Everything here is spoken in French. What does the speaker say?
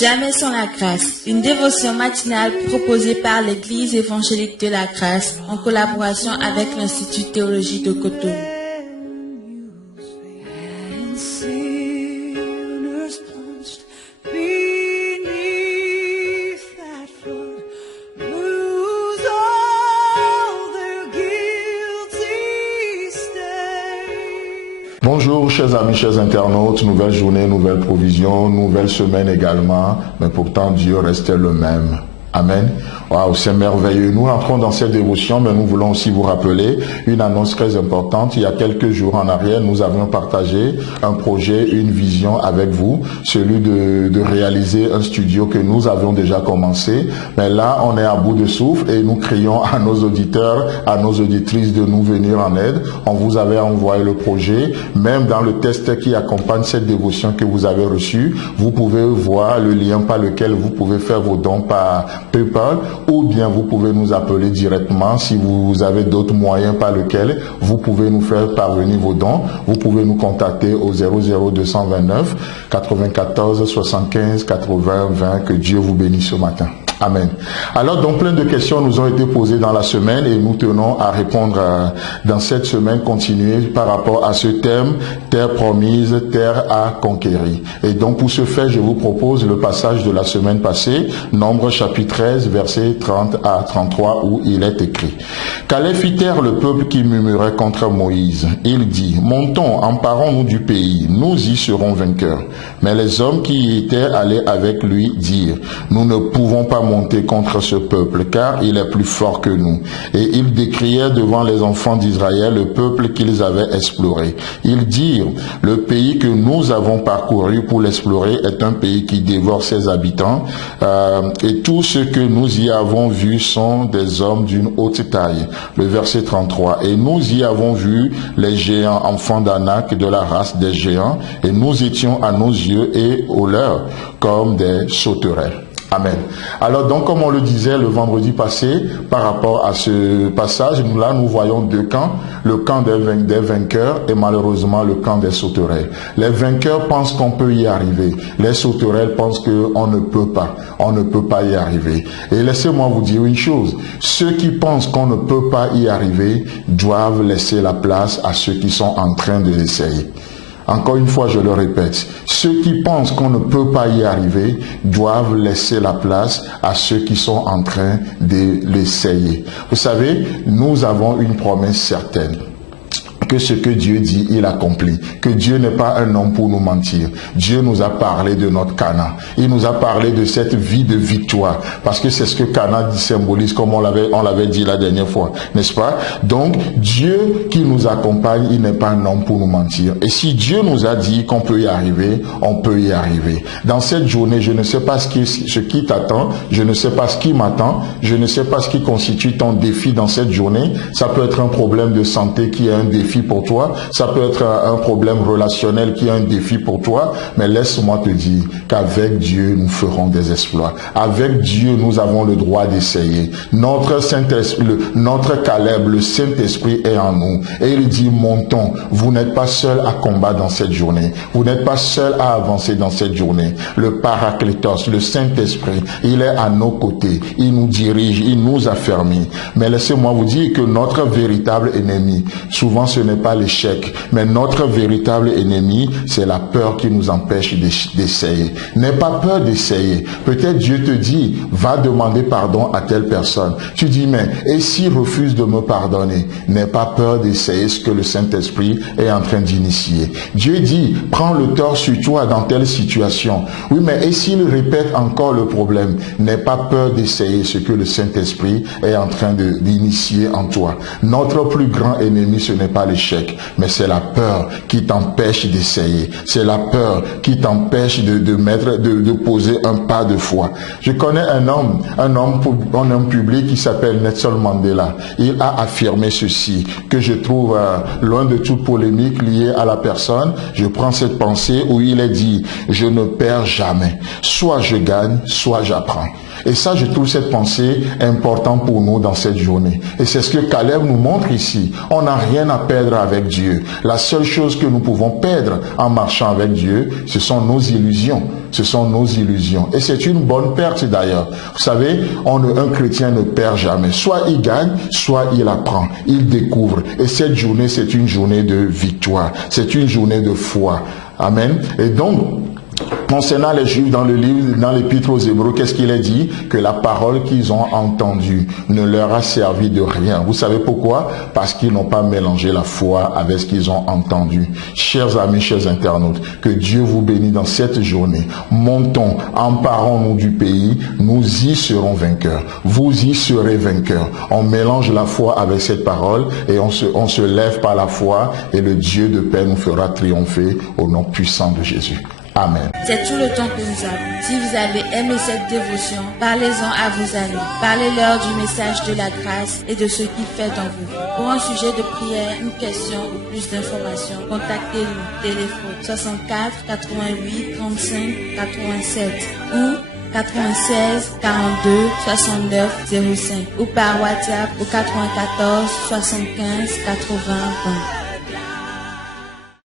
Jamais sans la grâce, une dévotion matinale proposée par l'Église évangélique de la grâce en collaboration avec l'Institut théologie de Cotonou. Bonjour chers amis, chers internautes, nouvelle journée, nouvelle provision, nouvelle semaine également, mais pourtant Dieu restait le même. Amen. Waouh, c'est merveilleux. Nous entrons dans cette dévotion, mais nous voulons aussi vous rappeler une annonce très importante. Il y a quelques jours en arrière, nous avions partagé un projet, une vision avec vous, celui de réaliser un studio que nous avions déjà commencé. Mais là, on est à bout de souffle et nous crions à nos auditeurs, à nos auditrices de nous venir en aide. On vous avait envoyé le projet. Même dans le test qui accompagne cette dévotion que vous avez reçue, vous pouvez voir le lien par lequel vous pouvez faire vos dons par PayPal, ou bien vous pouvez nous appeler directement si vous avez d'autres moyens par lesquels vous pouvez nous faire parvenir vos dons. Vous pouvez nous contacter au 00229 94 75 80 20. Que Dieu vous bénisse ce matin. Amen. Alors, donc, plein de questions nous ont été posées dans la semaine et nous tenons à répondre dans cette semaine continuée par rapport à ce thème, terre promise, terre à conquérir. Et donc, pour ce faire, je vous propose le passage de la semaine passée, Nombre chapitre 13, versets 30 à 33, où il est écrit: Caleb fit taire le peuple qui murmurait contre Moïse. Il dit: Montons, emparons-nous du pays, nous y serons vainqueurs. Mais les hommes qui y étaient allés avec lui dirent: Nous ne pouvons pas monter contre ce peuple, car il est plus fort que nous. Et ils décrièrent devant les enfants d'Israël le peuple qu'ils avaient exploré. Ils dirent: Le pays que nous avons parcouru pour l'explorer est un pays qui dévore ses habitants, et tous ceux que nous y avons vus sont des hommes d'une haute taille. Le verset 33. Et nous y avons vu les géants, enfants d'Anak, de la race des géants, et nous étions à nos yeux et aux leurs comme des sauterelles. Amen. Alors donc, comme on le disait le vendredi passé, par rapport à ce passage, nous voyons deux camps, le camp des vainqueurs et malheureusement le camp des sauterelles. Les vainqueurs pensent qu'on peut y arriver, les sauterelles pensent qu'on ne peut pas y arriver. Et laissez-moi vous dire une chose, ceux qui pensent qu'on ne peut pas y arriver doivent laisser la place à ceux qui sont en train de l'essayer. Encore une fois, je le répète, ceux qui pensent qu'on ne peut pas y arriver doivent laisser la place à ceux qui sont en train de l'essayer. Vous savez, nous avons une promesse certaine, que ce que Dieu dit, il accomplit. Que Dieu n'est pas un homme pour nous mentir. Dieu nous a parlé de notre Canaan. Il nous a parlé de cette vie de victoire. Parce que c'est ce que Canaan symbolise, comme on l'avait dit la dernière fois. N'est-ce pas? Donc, Dieu qui nous accompagne, il n'est pas un homme pour nous mentir. Et si Dieu nous a dit qu'on peut y arriver, on peut y arriver. Dans cette journée, je ne sais pas ce qui t'attend. Je ne sais pas ce qui m'attend. Je ne sais pas ce qui constitue ton défi dans cette journée. Ça peut être un problème de santé qui est un défi pour toi, ça peut être un problème relationnel qui est un défi pour toi, mais laisse-moi te dire qu'avec Dieu, nous ferons des exploits. Avec Dieu, nous avons le droit d'essayer. Notre Saint-Esprit, notre Caleb, le Saint-Esprit est en nous. Et il dit: montons, vous n'êtes pas seul à combattre dans cette journée. Vous n'êtes pas seul à avancer dans cette journée. Le Paraclétos, le Saint-Esprit, il est à nos côtés. Il nous dirige, il nous affermit. Mais laissez-moi vous dire que notre véritable ennemi, souvent ce n'est pas l'échec, mais notre véritable ennemi, c'est la peur qui nous empêche d'essayer. N'aie pas peur d'essayer. Peut-être Dieu te dit: va demander pardon à telle personne. Tu dis: mais et s'il refuse de me pardonner? N'aie pas peur d'essayer ce que le Saint-Esprit est en train d'initier. Dieu dit: prends le tort sur toi dans telle situation. Oui, mais et s'il répète encore le problème? N'aie pas peur d'essayer ce que le Saint-Esprit est en train d'initier en toi. Notre plus grand ennemi, ce n'est pas l'échec, mais c'est la peur qui t'empêche d'essayer. C'est la peur qui t'empêche de poser un pas de foi. Je connais un homme public qui s'appelle Nelson Mandela. Il a affirmé ceci, que je trouve loin de toute polémique liée à la personne. Je prends cette pensée où il est dit: je ne perds jamais. Soit je gagne, soit j'apprends. Et ça, je trouve cette pensée importante pour nous dans cette journée. Et c'est ce que Caleb nous montre ici. On n'a rien à perdre avec Dieu. La seule chose que nous pouvons perdre en marchant avec Dieu, ce sont nos illusions. Ce sont nos illusions. Et c'est une bonne perte d'ailleurs. Vous savez, un chrétien ne perd jamais. Soit il gagne, soit il apprend. Il découvre. Et cette journée, c'est une journée de victoire. C'est une journée de foi. Amen. Et donc, concernant les Juifs dans l'Épître aux Hébreux, qu'est-ce qu'il est dit? Que la parole qu'ils ont entendue ne leur a servi de rien. Vous savez pourquoi? Parce qu'ils n'ont pas mélangé la foi avec ce qu'ils ont entendu. Chers amis, chers internautes, que Dieu vous bénisse dans cette journée. Montons, emparons-nous du pays, nous y serons vainqueurs. Vous y serez vainqueurs. On mélange la foi avec cette parole et on se lève par la foi et le Dieu de paix nous fera triompher au nom puissant de Jésus. Amen. C'est tout le temps que nous avons. Si vous avez aimé cette dévotion, parlez-en à vos amis. Parlez-leur du message de la grâce et de ce qu'il fait dans vous. Pour un sujet de prière, une question ou plus d'informations, contactez-nous. Téléphone 64 88 35 87 ou 96 42 69 05 ou par WhatsApp au 94 75 80 20.